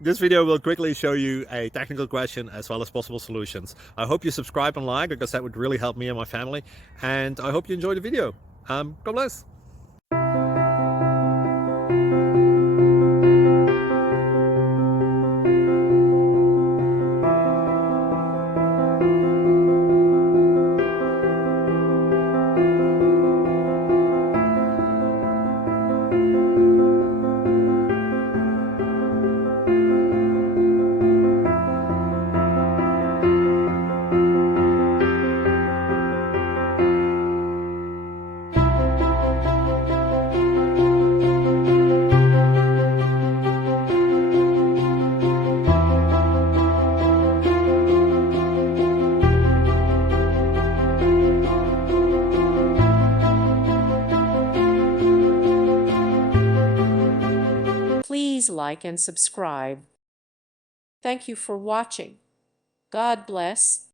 This video will quickly show you a technical question as well as possible solutions. I hope you subscribe and like, because that would really help me and my family. And I hope you enjoy the video. God bless. Please like and subscribe. Thank you for watching. God bless.